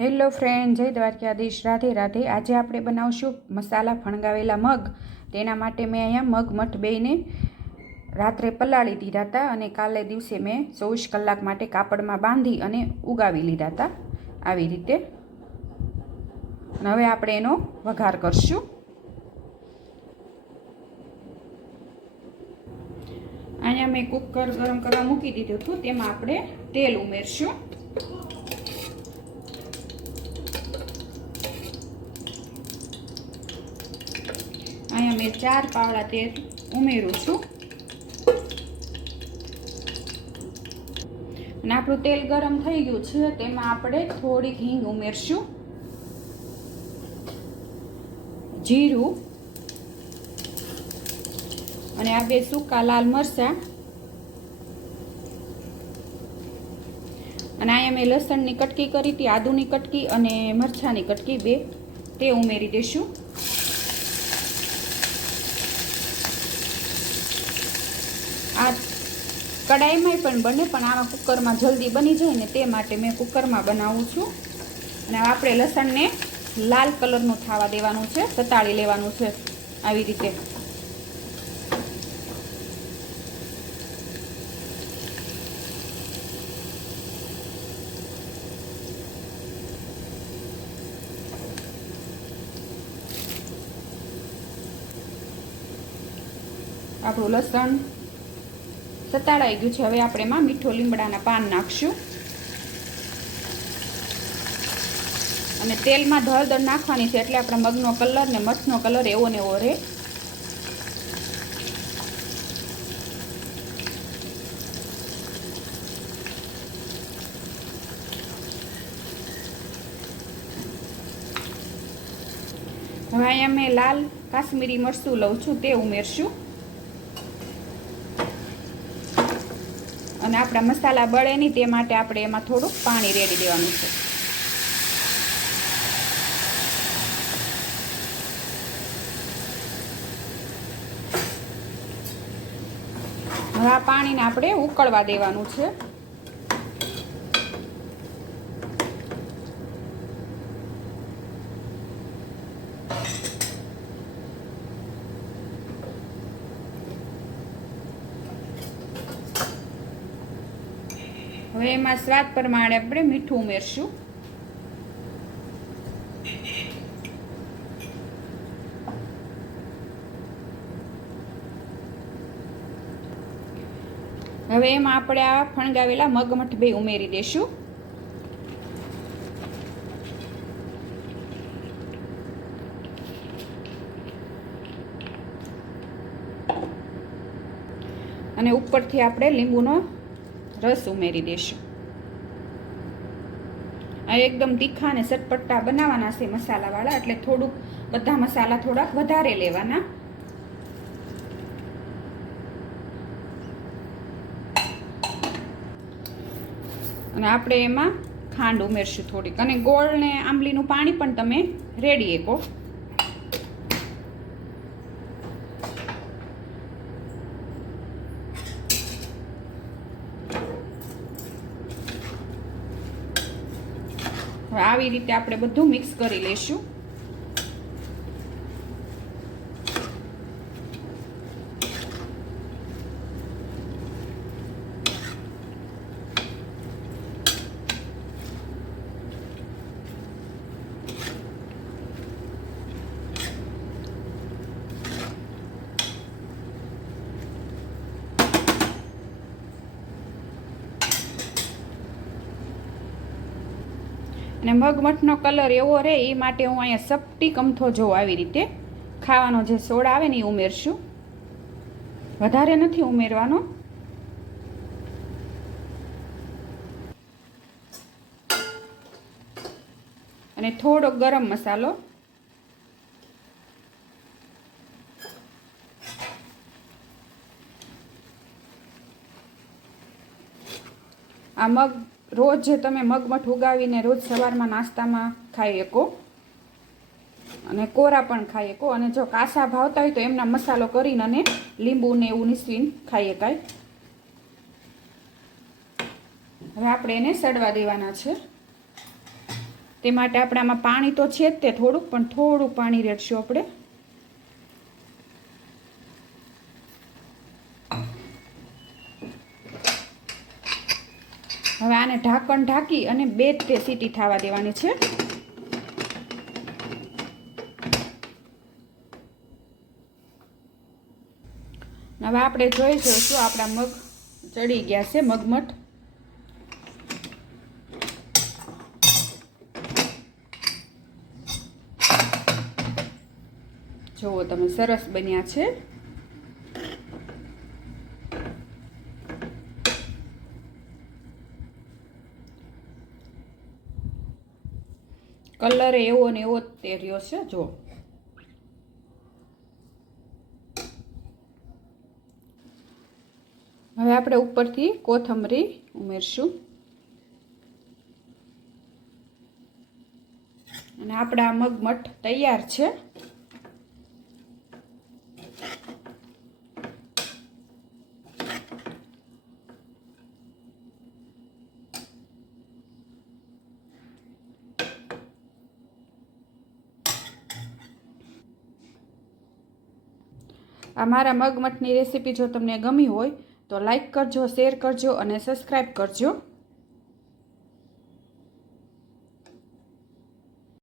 Hello friend, જય દ્વારકાધીશ. રાધે રાધે. આજે આપણે બનાવશું મસાલા ફણગાવેલા મગ. તેના માટે મેં અહીંયા મગ મઠ બેને રાત્રે પલાળી દીધા હતા અને કાલે દિવસે મેં ચોવીસ કલાક માટે કાપડમાં બાંધી અને ઉગાવી લીધા હતા. આવી રીતે. હવે આપણે એનો વઘાર કરશું. અહીંયા મેં કુકર ગરમ કરવા મૂકી દીધું હતું. તેમાં આપણે તેલ ઉમેરશું અહીંયા મેં ચાર પાવડા તેલ ઉમેરું છું. અને આપણું તેલ ગરમ થઈ ગયું છે, તેમાં આપણે થોડીક હિંગ ઉમેરશું. જીરું. અને આ બે સૂકા લાલ મરચાં. અને અહીંયા મેં લસણની કટકી કરી હતી, આદુની કટકી અને મરચાંની કટકી બે. તે ઉમેરી દઈશું. કડાઈમાં પણ બને, પણ આમાં કુકરમાં જલ્દી બની જાય ને તે માટે મેં કુકરમાં બનાવું છું. અને આપણે લસણને લાલ કલરનું થવા દેવાનું છે સતાળી લેવાનું છે આવી રીતે. આપણું લસણ સતાડાઈ ગયું છે. હવે આપણે એમાં મીઠો લીમડાના પાન નાખશું. અને તેલમાં ધળદર નાખવાની છે એટલે આપણા મગનો કલર ને મઠનો કલર એવો ને એવો રહે. હવે અહીંયા મેં લાલ કાશ્મીરી મરચું લઉં છું, તે ઉમેરશું. અને આપણા મસાલા બળે નહીં, તે માટે આપણે એમાં થોડુંક પાણી રેડી દેવાનું છે. હવે આ પાણીને આપણે ઉકળવા દેવાનું છે. હવે એમાં સ્વાદ પ્રમાણે આપણે મીઠું ઉમેરશું. હવે એમાં આપણે આ ફણગાવેલા મગમઠ બે ઉમેરી દેશું. અને ઉપરથી આપણે લીંબુનો રસ ઉમેરી દઈશું આ એકદમ તીખા અને સટપટ્ટા બનાવવાના છે મસાલાવાળા, એટલે થોડુંક, બધા મસાલા થોડાક વધારે લેવાના. અને આપણે એમાં ખાંડ ઉમેરશું થોડીક. અને ગોળ ને આંબલીનું પાણી પણ તમે રેડી એકો આવી રીતે આપણે બધું મિક્સ કરી લઈશું. અને મગમઠનો કલર એવો રહે એ માટે હું અહીંયા સપટી કમથો જોઉં આવી રીતે ખાવાનો જે સોડા આવે ને એ ઉમેરશું. વધારે નથી ઉમેરવાનો. અને થોડો ગરમ મસાલો. આ મગ રોજ તમે મગમઠ ઉગાવીને રોજ સવારમાં નાસ્તામાં ખાઈ શકો. અને કોરા પણ ખાઈ શકો. અને જો કાસા ભાવતા હોય તો એમના મસાલો કરીને અને લીંબુ ને એવું નીસવીને ખાઈ શકાય. હવે આપણે એને સડવા દેવાના છે. તે માટે આપણે આમાં પાણી તો છે જ તે થોડુંક, પણ થોડું પાણી રેડશું આપણે. હવે આને ઢાંકણ ઢાંકી અને બે તે સીટી થવા દેવાની છે. હવે આપણે જોઈશું શું આપણા મગ ચડી ગયા છે, મગમઠ. જુઓ તમે સરસ બન્યા છે. કલર એવો ને એવો જ તે છે, જો. હવે આપણે ઉપરથી કોથમરી ઉમેરશું. અને આપણા મગમઠ તૈયાર છે. આ મારા મગમઠની રેસીપી જો તમને ગમી હોય તો લાઈક કરજો, શેર કરજો અને સબસ્ક્રાઈબ કરજો.